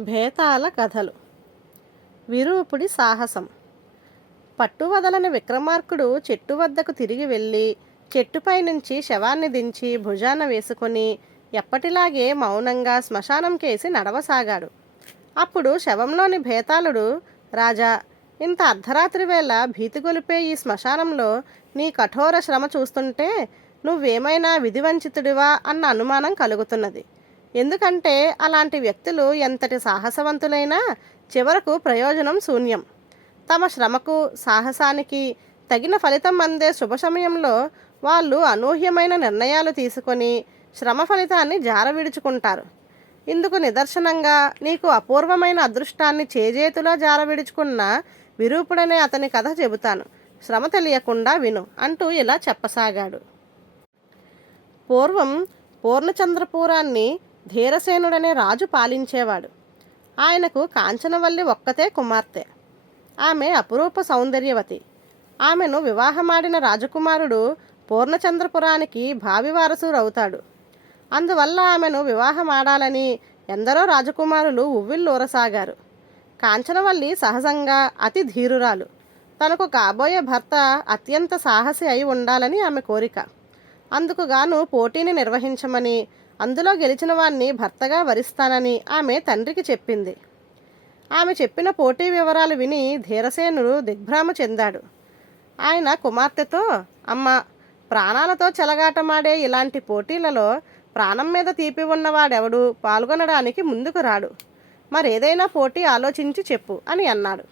భేతాల కథలు. విరూపుడి సాహసం. పట్టువదలని విక్రమార్కుడు చెట్టు వద్దకు తిరిగి వెళ్ళి చెట్టుపై నుంచి శవాన్ని దించి భుజాన వేసుకొని ఎప్పటిలాగే మౌనంగా శ్మశానంకేసి నడవసాగాడు. అప్పుడు శవంలోని భేతాళుడు రాజా ఇంత అర్ధరాత్రి వేళ భీతిగొలిపే ఈ శ్మశానంలో నీ కఠోర శ్రమ చూస్తుంటే నువ్వేమైనా విధివంచితుడివా అన్న అనుమానం కలుగుతున్నది. ఎందుకంటే అలాంటి వ్యక్తులు ఎంతటి సాహసవంతులైనా చివరకు ప్రయోజనం శూన్యం. తమ శ్రమకు సాహసానికి తగిన ఫలితం అందే శుభ సమయంలో వాళ్ళు అనూహ్యమైన నిర్ణయాలు తీసుకొని శ్రమ ఫలితాన్ని జారవిడుచుకుంటారు. ఇందుకు నిదర్శనంగా నీకు అపూర్వమైన అదృష్టాన్ని చేజేతులా జారవిడుచుకున్న విరూపుడనే అతని కథ చెబుతాను. శ్రమ తెలియకుండా విను అంటూ ఇలా చెప్పసాగాడు. పూర్వం పూర్ణచంద్రపురాన్ని ధీరసేనుడనే రాజు పాలించేవాడు. ఆయనకు కాంచనవల్లి ఒక్కతే కుమార్తె. ఆమె అపురూప సౌందర్యవతి. ఆమెను వివాహమాడిన రాజకుమారుడు పూర్ణచంద్రపురానికి భావి వారసుడవుతాడు. అందువల్ల ఆమెను వివాహమాడాలని ఎందరో రాజకుమారులు ఉవ్విల్లూరసాగారు కాంచనవల్లి సహజంగా అతి ధీరురాలు. తనకు కాబోయే భర్త అత్యంత సాహసి అయి ఉండాలని ఆమె కోరిక. అందుకుగాను పోటీని నిర్వహించమని అందులో గెలిచిన వారిని భర్తగా వరిస్తానని ఆమె తండ్రికి చెప్పింది. ఆమె చెప్పిన పోటీ వివరాలు విని ధీరసేనుడు దిగ్భ్రామ చెందాడు. ఆయన కుమార్తెతో అమ్మ ప్రాణాలతో చెలగాటమాడే ఇలాంటి పోటీలలో ప్రాణం మీద తీపి ఉన్నవాడెవడు? పాల్గొనడానికి ముందుకు రాడు. మరేదైనా పోటీ ఆలోచించి చెప్పు అని అన్నాడు.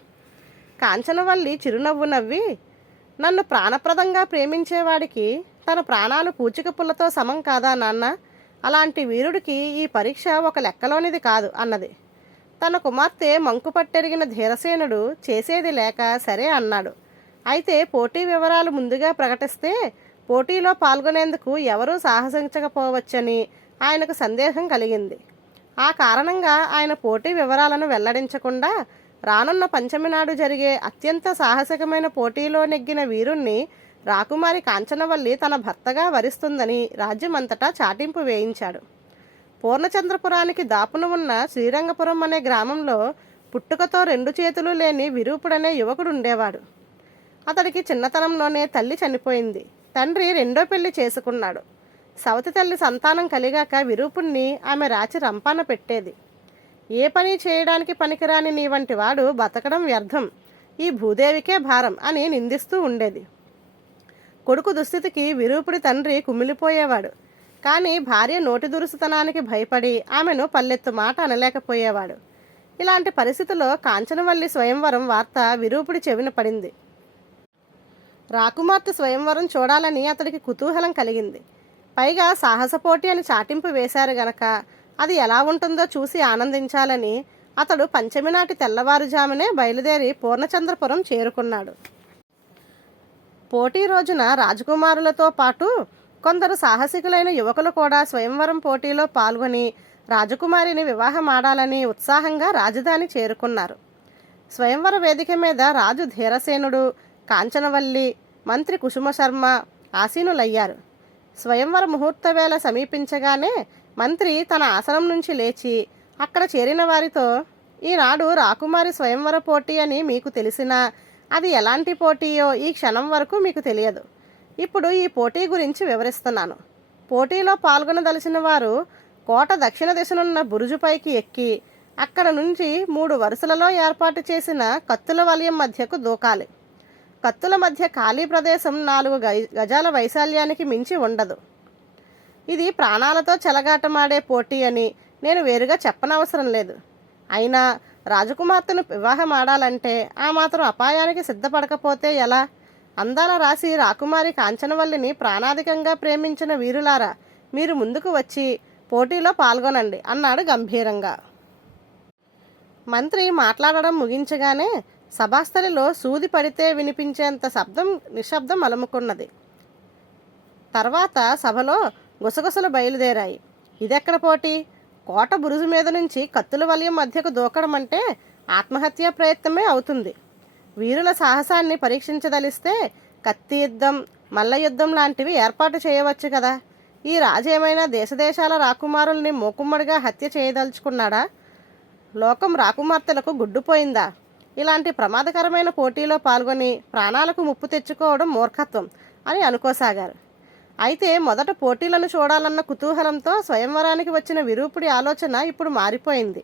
కాంచనవల్లి చిరునవ్వు నవ్వి నన్ను ప్రాణప్రదంగా ప్రేమించేవాడికి తన ప్రాణాలు పూచిక పుల్లతో సమం కాదా నాన్న? అలాంటి వీరుడికి ఈ పరీక్ష ఒక లెక్కలోనిది కాదు అన్నది. తన కుమార్తె మంకు పట్టెరిగిన ధీరసేనుడు చేసేది లేక సరే అన్నాడు. అయితే పోటీ వివరాలు ముందుగా ప్రకటిస్తే పోటీలో పాల్గొనేందుకు ఎవరూ సాహసించకపోవచ్చని ఆయనకు సందేహం కలిగింది. ఆ కారణంగా ఆయన పోటీ వివరాలను వెల్లడించకుండా రానున్న పంచమి నాడు జరిగే అత్యంత సాహసికమైన పోటీలో నెగ్గిన వీరుణ్ణి రాకుమారి కాంచనవల్లి తన భర్తగా వరిస్తుందని రాజ్యమంతటా చాటింపు వేయించాడు. పూర్ణచంద్రపురానికి దాపున ఉన్న శ్రీరంగపురం అనే గ్రామంలో పుట్టుకతో రెండు చేతులు లేని విరూపుడనే యువకుడు ఉండేవాడు. అతడికి చిన్నతనంలోనే తల్లి చనిపోయింది. తండ్రి రెండో పెళ్ళి చేసుకున్నాడు. సవతి తల్లి సంతానం కలిగాక విరూపుణ్ణి ఆమె రాచి రంపాన పెట్టేది. ఏ పని చేయడానికి పనికిరాని నీ వంటి వాడు బతకడం వ్యర్థం. ఈ భూదేవికే భారం అని నిందిస్తూ ఉండేది. కొడుకు దుస్థితికి విరూపుడి తండ్రి కుమిలిపోయేవాడు. కానీ భార్య నోటి దురుసుతనానికి భయపడి ఆమెను పల్లెత్తు మాట అనలేకపోయేవాడు. ఇలాంటి పరిస్థితిలో కాంచనవల్లి స్వయంవరం వార్త విరూపుడి చెవిన పడింది. రాకుమార్తె స్వయంవరం చూడాలని అతడికి కుతూహలం కలిగింది. పైగా సాహసపోటీ అని చాటింపు వేశారు గనక అది ఎలా ఉంటుందో చూసి ఆనందించాలని అతడు పంచమి నాటి తెల్లవారుజామునే బయలుదేరి పూర్ణచంద్రపురం చేరుకున్నాడు. పోటీ రోజున రాజకుమారులతో పాటు కొందరు సాహసికులైన యువకులు కూడా స్వయంవరం పోటీలో పాల్గొని రాజకుమారిని వివాహమాడాలని ఉత్సాహంగా రాజధాని చేరుకున్నారు. స్వయంవర వేదిక మీద రాజు ధీరసేనుడు కాంచనవల్లి మంత్రి కుసుమ శర్మ ఆసీనులయ్యారు. స్వయంవర ముహూర్త వేళ సమీపించగానే మంత్రి తన ఆసనం నుంచి లేచి అక్కడ చేరిన వారితో ఈనాడు రాకుమారి స్వయంవర పోటీ అని మీకు తెలిసినా అది ఎలాంటి పోటీయో ఈ క్షణం వరకు మీకు తెలియదు. ఇప్పుడు ఈ పోటీ గురించి వివరిస్తున్నాను. పోటీలో పాల్గొనదలిచిన వారు కోట దక్షిణ దిశనున్న బురుజుపైకి ఎక్కి అక్కడ నుంచి మూడు వరుసలలో ఏర్పాటు చేసిన కత్తుల వలయం మధ్యకు దూకాలి. కత్తుల మధ్య ఖాళీ ప్రదేశం నాలుగు గజాల వైశాల్యానికి మించి ఉండదు. ఇది ప్రాణాలతో చెలగాటమాడే పోటీ అని నేను వేరుగా చెప్పనవసరం లేదు. అయినా రాజకుమార్తెను వివాహం ఆడాలంటే ఆ మాత్రం అపాయానికి సిద్ధపడకపోతే ఎలా? అందాల రాసి రాకుమారి కాంచనవల్లిని ప్రాణాధికంగా ప్రేమించిన వీరులారా మీరు ముందుకు వచ్చి పోటీలో పాల్గొనండి అన్నాడు గంభీరంగా. మంత్రి మాట్లాడడం ముగించగానే సభాస్థలిలో సూది పడితే వినిపించేంత శబ్దం నిశ్శబ్దం అలముకున్నది. తర్వాత సభలో గుసగుసలు బయలుదేరాయి. ఇదెక్కడ పోటీ? కోట బురుజు మీద నుంచి కత్తుల వలయం మధ్యకు దూకడం అంటే ఆత్మహత్యా ప్రయత్నమే అవుతుంది. వీరుల సాహసాన్ని పరీక్షించదలిస్తే కత్తి యుద్ధం మల్ల యుద్ధం లాంటివి ఏర్పాటు చేయవచ్చు కదా. ఈ రాజు ఏమైనా దేశదేశాల రాకుమారుల్ని మూకుమ్మడిగా హత్య చేయదలుచుకున్నాడా? లోకం రాకుమార్తెలకు గుడ్డుపోయిందా ఇలాంటి ప్రమాదకరమైన పోటీలో పాల్గొని ప్రాణాలకు ముప్పు తెచ్చుకోవడం మూర్ఖత్వం అని అనుకోసాగారు. అయితే మొదట పోటీలను చూడాలన్న కుతూహలంతో స్వయంవరానికి వచ్చిన విరూపుడి ఆలోచన ఇప్పుడు మారిపోయింది.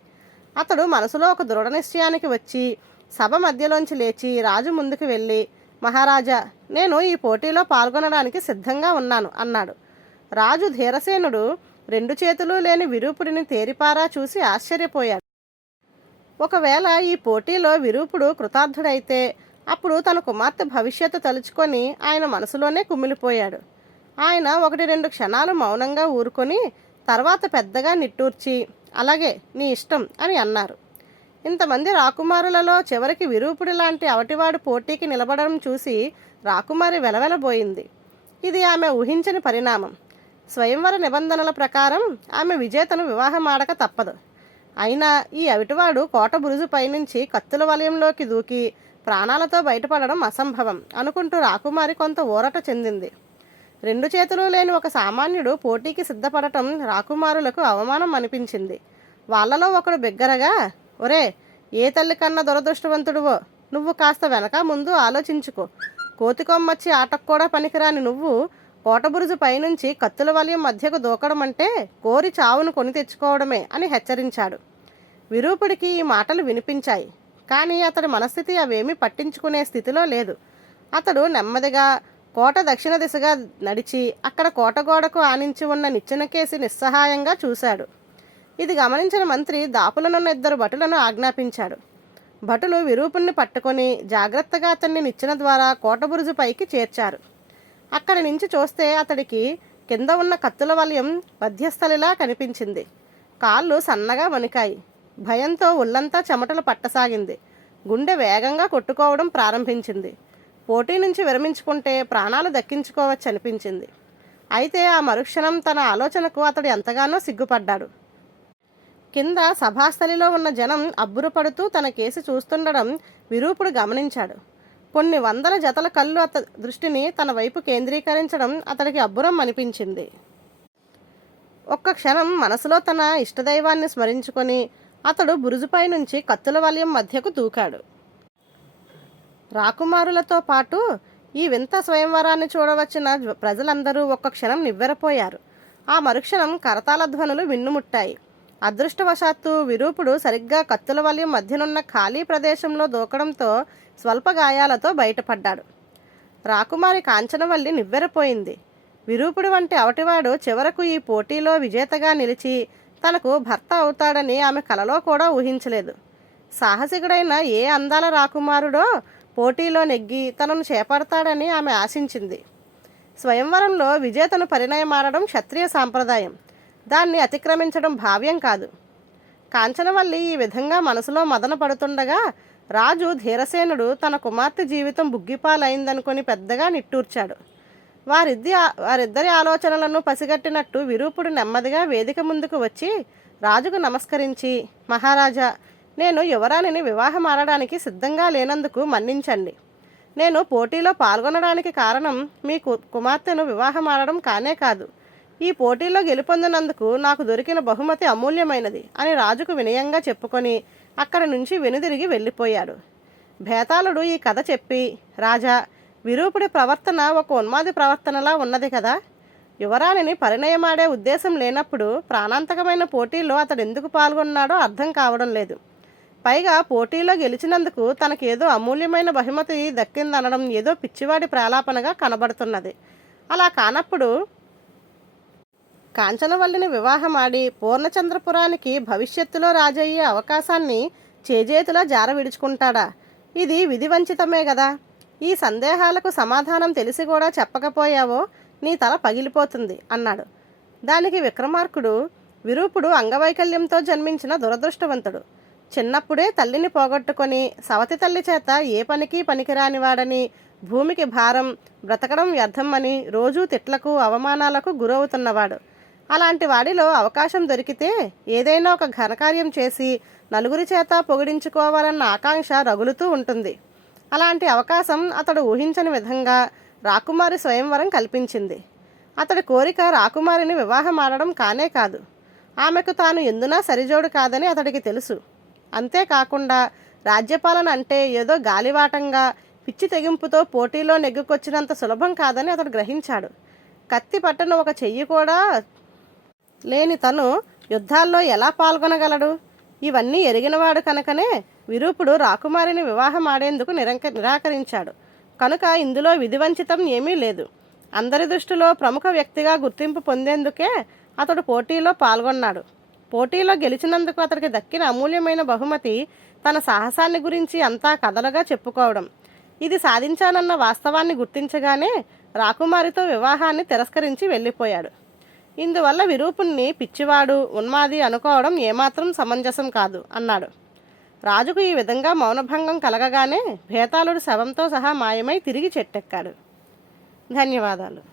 అతడు మనసులో ఒక దృఢ నిశ్చయానికి వచ్చి సభ మధ్యలోంచి లేచి రాజు ముందుకు వెళ్ళి మహారాజా నేను ఈ పోటీలో పాల్గొనడానికి సిద్ధంగా ఉన్నాను అన్నాడు. రాజు ధీరసేనుడు రెండు చేతులు లేని విరూపుడిని తేరిపారా చూసి ఆశ్చర్యపోయాడు. ఒకవేళ ఈ పోటీలో విరూపుడు కృతార్థుడైతే అప్పుడు తన కుమార్తె భవిష్యత్తు తలుచుకొని ఆయన మనసులోనే కుమిలిపోయాడు. ఆయన ఒకటి రెండు క్షణాలు మౌనంగా ఊరుకొని తర్వాత పెద్దగా నిట్టూర్చి అలాగే నీ ఇష్టం అని అన్నారు. ఇంతమంది రాకుమారులలో చివరికి విరూపుడి లాంటి అవటివాడు పోటీకి నిలబడడం చూసి రాకుమారి వెలవెలబోయింది. ఇది ఆమె ఊహించని పరిణామం. స్వయంవర నిబంధనల ప్రకారం ఆమె విజేతను వివాహమాడక తప్పదు. అయినా ఈ అవిటివాడు కోట బురుజు పైనుంచి కత్తుల వలయంలోకి దూకి ప్రాణాలతో బయటపడడం అసంభవం అనుకుంటూ రాకుమారి కొంత ఊరట చెందింది. రెండు చేతులు లేని ఒక సామాన్యుడు పోటీకి సిద్ధపడటం రాకుమారులకు అవమానం అనిపించింది. వాళ్ళలో ఒకడు బిగ్గరగా ఒరే ఏ తల్లి కన్నా దురదృష్టవంతుడువో? నువ్వు కాస్త వెనక ముందు ఆలోచించుకో. కోతికొమ్మచ్చి ఆటకు కూడా పనికిరాని నువ్వు కోటబురుజు పైనుంచి కత్తుల వలయం మధ్యకు దూకడం అంటే కోరి చావును కొని తెచ్చుకోవడమే అని హెచ్చరించాడు. విరూపుడికి ఈ మాటలు వినిపించాయి. కానీ అతడి మనస్థితి అవేమీ పట్టించుకునే స్థితిలో లేదు. అతడు నెమ్మదిగా కోట దక్షిణ దిశగా నడిచి అక్కడ కోటగోడకు ఆనించి ఉన్న నిచ్చెనకేసి నిస్సహాయంగా చూశాడు. ఇది గమనించిన మంత్రి దాపులనున్న ఇద్దరు భటులను ఆజ్ఞాపించాడు. భటులు విరూపుణ్ణి పట్టుకొని జాగ్రత్తగా అతన్ని నిచ్చెన ద్వారా కోట బురుజు పైకి చేర్చారు. అక్కడి నుంచి చూస్తే అతడికి కింద ఉన్న కత్తుల వలయం మధ్యస్థలిలా కనిపించింది. కాళ్ళు సన్నగా వణికాయి. భయంతో ఒళ్ళంతా చెమటలు పట్టసాగింది. గుండె వేగంగా కొట్టుకోవడం ప్రారంభించింది. పోటీ నుంచి విరమించుకుంటే ప్రాణాలు దక్కించుకోవచ్చు అనిపించింది. అయితే ఆ మరుక్షణం తన ఆలోచనకు అతడు ఎంతగానో సిగ్గుపడ్డాడు. కింద సభాస్థలిలో ఉన్న జనం అబ్బురపడుతూ తన కేసు చూస్తుండడం విరూపుడు గమనించాడు. కొన్ని వందల జతల కళ్ళు అత దృష్టిని తన వైపు కేంద్రీకరించడం అతడికి అబ్బురం అనిపించింది. ఒక్క క్షణం మనసులో తన ఇష్టదైవాన్ని స్మరించుకొని అతడు బురుజుపై నుంచి కత్తుల వలయం మధ్యకు దూకాడు. రాకుమారులతో పాటు ఈ వింత స్వయంవరాన్ని చూడవచ్చిన ప్రజలందరూ ఒక్క క్షణం నివ్వెరపోయారు. ఆ మరుక్షణం కరతాల ధ్వనులు విన్నుముట్టాయి. అదృష్టవశాత్తు విరూపుడు సరిగ్గా కత్తుల వలయం మధ్యనున్న ఖాళీ ప్రదేశంలో దూకడంతో స్వల్ప గాయాలతో బయటపడ్డాడు. రాకుమారి కాంచనవల్లి నివ్వెరపోయింది. విరూపుడు వంటి అవటివాడు చివరకు ఈ పోటీలో విజేతగా నిలిచి తనకు భర్త అవుతాడని ఆమె కలలో కూడా ఊహించలేదు. సాహసికుడైన ఏ అందాల రాకుమారుడో పోటీలో నెగ్గి తనను చేపడతాడని ఆమె ఆశించింది. స్వయంవరంలో విజేతను పరిణయమారడం క్షత్రియ సాంప్రదాయం. దాన్ని అతిక్రమించడం భావ్యం కాదు. కాంచనవల్లి ఈ విధంగా మనసులో మదన పడుతుండగా రాజు ధీరసేనుడు తన కుమార్తె జీవితం బుగ్గిపాలైందనుకొని పెద్దగా నిట్టూర్చాడు. వారిద్ది వారిద్దరి ఆలోచనలను పసిగట్టినట్టు విరూపుడు నెమ్మదిగా వేదిక ముందుకు వచ్చి రాజుకు నమస్కరించి మహారాజా నేను యువరాణిని వివాహం ఆడడానికి సిద్ధంగా లేనందుకు మన్నించండి. నేను పోటీలో పాల్గొనడానికి కారణం మీ కు కుమార్తెను వివాహం ఆడడం కానే కాదు. ఈ పోటీలో గెలుపొందినందుకు నాకు దొరికిన బహుమతి అమూల్యమైనది అని రాజుకు వినయంగా చెప్పుకొని అక్కడి నుంచి వెనుదిరిగి వెళ్ళిపోయాడు. భేతాళుడు ఈ కథ చెప్పి రాజా విరూపుడి ప్రవర్తన ఒక ఉన్మాది ప్రవర్తనలా ఉన్నది కదా. యువరాణిని పరిణయమాడే ఉద్దేశం లేనప్పుడు ప్రాణాంతకమైన పోటీలో అతడు ఎందుకు పాల్గొన్నాడో అర్థం కావడం లేదు. పైగా పోటీలో గెలిచినందుకు తనకేదో అమూల్యమైన బహుమతి దక్కిందనడం ఏదో పిచ్చివాడి ప్రాలాపనగా కనబడుతున్నది. అలా కానప్పుడు కాంచనవల్లిని వివాహమాడి పూర్ణచంద్రపురానికి భవిష్యత్తులో రాజయ్యే అవకాశాన్ని చేజేతులా జార విడుచుకుంటాడా? ఇది విధివంచితమే కదా ఈ సందేహాలకు సమాధానం తెలిసి కూడా చెప్పకపోయావో నీ తల పగిలిపోతుంది అన్నాడు. దానికి విక్రమార్కుడు విరూపుడు అంగవైకల్యంతో జన్మించిన దురదృష్టవంతుడు. చిన్నప్పుడే తల్లిని పోగొట్టుకొని సవతి తల్లి చేత ఏ పనికి పనికిరానివాడని భూమికి భారం బ్రతకడం వ్యర్థం అని రోజూ తిట్లకు అవమానాలకు గురవుతున్నవాడు. అలాంటి వాడిలో అవకాశం దొరికితే ఏదైనా ఒక ఘనకార్యం చేసి నలుగురి చేత పొగిడించుకోవాలన్న ఆకాంక్ష రగులుతూ ఉంటుంది. అలాంటి అవకాశం అతడు ఊహించని విధంగా రాకుమారి స్వయంవరం కల్పించింది. అతడి కోరిక రాకుమారిని వివాహం ఆడడం కానే కాదు. ఆమెకు తాను ఎందునా సరిజోడు కాదని అతడికి తెలుసు. అంతేకాకుండా రాజ్యపాలన అంటే ఏదో గాలివాటంగా పిచ్చి తెగింపుతో పోటీలో నెగ్గుకొచ్చినంత సులభం కాదని అతడు గ్రహించాడు. కత్తి పట్టను ఒక చెయ్యి కూడా లేని తను యుద్ధాల్లో ఎలా పాల్గొనగలడు? ఇవన్నీ ఎరిగినవాడు కనుకనే విరూపుడు రాకుమారిని వివాహం ఆడేందుకు నిరంక నిరాకరించాడు. కనుక ఇందులో విధివంచితం ఏమీ లేదు. అందరి దృష్టిలో ప్రముఖ వ్యక్తిగా గుర్తింపు పొందేందుకే అతడు పోటీలో పాల్గొన్నాడు. పోటీలో గెలిచినందుకు అతడికి దక్కిన అమూల్యమైన బహుమతి తన సాహసాన్ని గురించి అంతా కథలుగా చెప్పుకోవడం. ఇది సాధించానన్న వాస్తవాన్ని గుర్తించగానే రాకుమారితో వివాహాన్ని తిరస్కరించి వెళ్ళిపోయాడు. ఇందువల్ల విరూపుణ్ణి పిచ్చివాడు ఉన్మాది అనుకోవడం ఏమాత్రం సమంజసం కాదు అన్నాడు. రాజుకు ఈ విధంగా మౌనభంగం కలగగానే భేతాళుడు శవంతో సహా మాయమై తిరిగి చెట్టెక్కాడు. ధన్యవాదాలు.